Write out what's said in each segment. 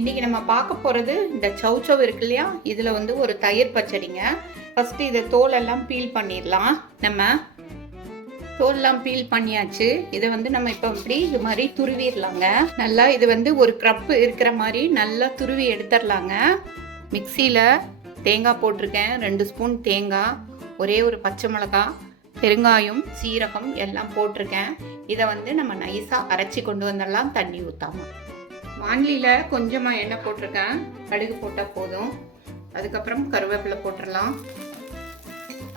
இன்றைக்கி நம்ம பார்க்க போகிறது இந்த சௌச்சவ் இருக்கு இல்லையா, இதில் வந்து ஒரு தயிர் பச்சடிங்க. ஃபஸ்ட்டு இதை தோலெல்லாம் பீல் பண்ணிடலாம். நம்ம தோலெல்லாம் பீல் பண்ணியாச்சு. இதை வந்து நம்ம இப்போ இப்படி இது மாதிரி துருவிடலாங்க. நல்லா இது வந்து ஒரு கப்பு இருக்கிற மாதிரி நல்லா துருவி எடுத்துடலாங்க. மிக்சியில் தேங்காய் போட்டிருக்கேன், 2 ஸ்பூன் தேங்காய், ஒரே ஒரு பச்சை மிளகாய், பெருங்காயம், சீரகம் எல்லாம் போட்டிருக்கேன். இதை வந்து நம்ம நைஸாக அரைச்சி கொண்டு வந்துடலாம், தண்ணி ஊற்றாமல். வானிலியில் கொஞ்சமாக எண்ணெய் போட்டிருக்கேன், கடுகு போட்டால் போதும். அதுக்கப்புறம் கருவேப்பிலை போட்டுடலாம்.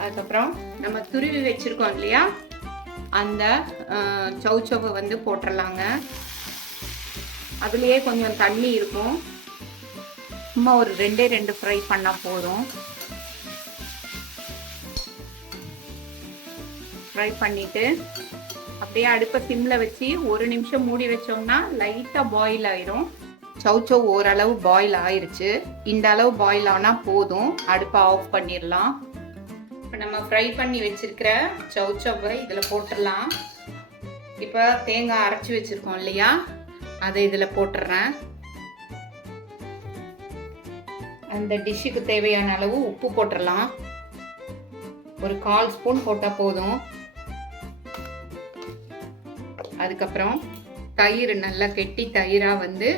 அதுக்கப்புறம் நம்ம துருவி வச்சுருக்கோம் இல்லையா, அந்த சௌச்சவை வந்து போட்டுடலாங்க. அதுலேயே கொஞ்சம் தண்ணி இருக்கும், சும்மா ஒரு 2 ஃப்ரை பண்ணால் போதும். ஃப்ரை பண்ணிவிட்டு அப்படியே அடுப்பை சிம்மில் வச்சு 1 நிமிஷம் மூடி வச்சோம்னா லைட்டாக பாயில் ஆயிரும். சௌச்சவ் ஓரளவு பாயில் ஆயிடுச்சு. இந்த அளவு பாயில் ஆனால் போதும், அடுப்பை ஆஃப் பண்ணிடலாம். இப்போ நம்ம ஃப்ரை பண்ணி வச்சுருக்கிற சௌச்சவை இதில் போட்டுடலாம். இப்போ தேங்காய் அரைச்சி வச்சுருக்கோம் இல்லையா, அதை இதில் போட்டுடுறேன். அந்த டிஷ்ஷுக்கு தேவையான அளவு உப்பு போட்டுடலாம். ஒரு 1/4 ஸ்பூன் போட்டால் போதும். அதுக்கப்புறம் தயிர், நல்லா கெட்டி தயிராக வந்து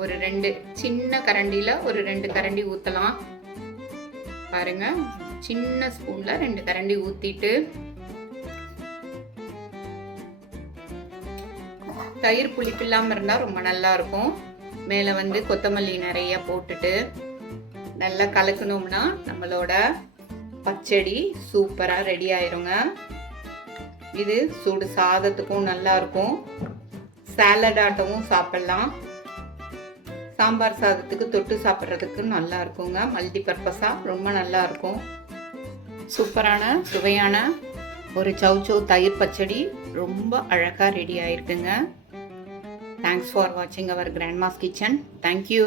ஒரு 2 சின்ன கரண்டியில் ஒரு 2 கரண்டி ஊற்றலாம். பாருங்க, சின்ன ஸ்பூனில் 2 கரண்டி ஊற்றிட்டு, தயிர் புளிப்பு இல்லாமல் இருந்தால் ரொம்ப நல்லா இருக்கும். மேலே வந்து கொத்தமல்லி நிறைய போட்டுட்டு நல்லா கலக்கணும்னா நம்மளோட பச்சடி சூப்பராக ரெடி ஆயிருங்க. இது சுடு சாதத்துக்கும் நல்லா இருக்கும், சாலட் ஆட்டமும் சாப்பிடலாம், சாம்பார் சாதத்துக்கு தொட்டு சாப்பிட்றதுக்கு நல்லா இருக்குங்க. மல்டி பர்பஸாக ரொம்ப நல்லா இருக்கும். சூப்பரான சுவையான ஒரு சௌச்சவ் தயிர் பச்சடி ரொம்ப அழகாக ரெடி ஆயிருக்குங்க. தேங்க்ஸ் ஃபார் வாட்சிங் அவர் கிராண்ட்மாஸ் கிச்சன். தேங்க்யூ.